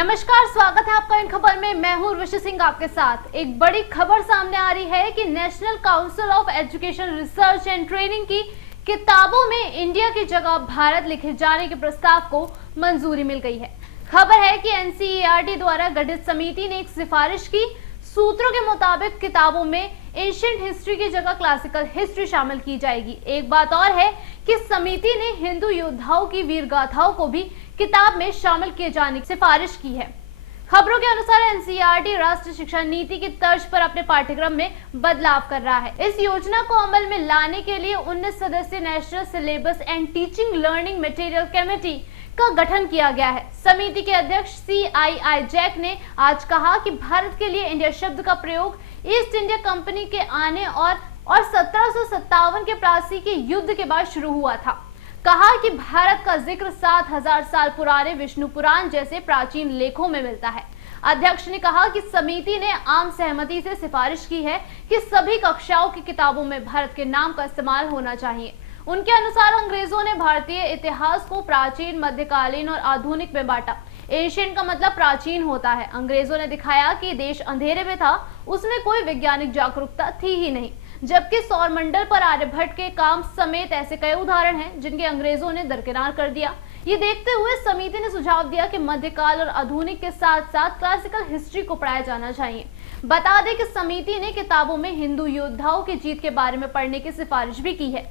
नमस्कार, स्वागत है आपका इन खबर में। मैं हूं उर्वशी सिंह आपके साथ। एक बड़ी खबर सामने आ रही है कि national council of education research and training की किताबों में इंडिया की जगह भारत लिखे जाने के प्रस्ताव को मंजूरी मिल गई है। खबर है कि एनसीईआरटी द्वारा गठित समिति ने एक सिफारिश की। सूत्रों के मुताबिक किताबों में एंशिएंट हिस्ट्री की जगह क्लासिकल हिस्ट्री शामिल की जाएगी। एक बात और है कि समिति ने हिंदू योद्धाओं की वीर गाथाओं को भी किताब में शामिल किए जाने की सिफारिश की है। खबरों के अनुसार एनसीईआरटी राष्ट्रीय शिक्षा नीति की तर्ज पर अपने पाठ्यक्रम में बदलाव कर रहा है। इस योजना को अमल में लाने के लिए 19 सदस्यीय national syllabus and teaching learning material committee का गठन किया गया है। समिति के अध्यक्ष CII जैक ने आज कहा कि भारत के लिए इंडिया शब्द का प्रयोग ईस्ट इंडिया कंपनी के आने और 1757 के प्लासी के युद्ध के बाद शुरू हुआ था। कहा कि भारत का जिक्र 7000 साल पुराने विष्णु पुराण जैसे प्राचीन लेखों में मिलता है। अध्यक्ष ने कहा कि समिति ने आम सहमति से सिफारिश की है कि सभी कक्षाओं की किताबों में भारत के नाम का इस्तेमाल होना चाहिए। उनके अनुसार अंग्रेजों ने भारतीय इतिहास को प्राचीन, मध्यकालीन और आधुनिक में बांटा। एशियन का मतलब प्राचीन होता है। अंग्रेजों ने दिखाया कि देश अंधेरे में था, उसमें कोई वैज्ञानिक जागरूकता थी ही नहीं। जबकि सौरमंडल पर आर्यभट्ट के काम समेत ऐसे कई उदाहरण हैं जिनके अंग्रेजों ने दरकिनार कर दिया। ये देखते हुए समिति ने सुझाव दिया कि मध्यकाल और आधुनिक के साथ साथ क्लासिकल हिस्ट्री को पढ़ाया जाना चाहिए। बता दें कि समिति ने किताबों में हिंदू योद्धाओं की जीत के बारे में पढ़ने की सिफारिश भी की है।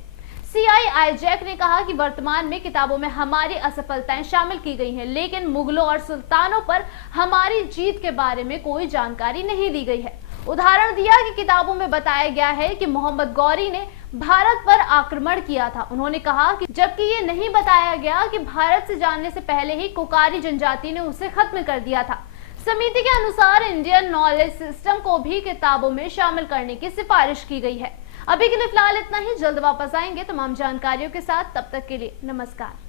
CII जैक ने कहा कि वर्तमान में किताबों में हमारी असफलताएं शामिल की गई हैं, लेकिन मुगलों और सुल्तानों पर हमारी जीत के बारे में कोई जानकारी नहीं दी गई है। उदाहरण दिया कि किताबों में बताया गया है कि मोहम्मद गौरी ने भारत पर आक्रमण किया था। उन्होंने कहा कि जबकि ये नहीं बताया गया कि भारत से जाने से पहले ही कोकारी जनजाति ने उसे खत्म कर दिया था। समिति के अनुसार इंडियन नॉलेज सिस्टम को भी किताबों में शामिल करने की सिफारिश की गई है। अभी के लिए फिलहाल इतना ही। जल्द वापस आएंगे तमाम जानकारियों के साथ। तब तक के लिए नमस्कार।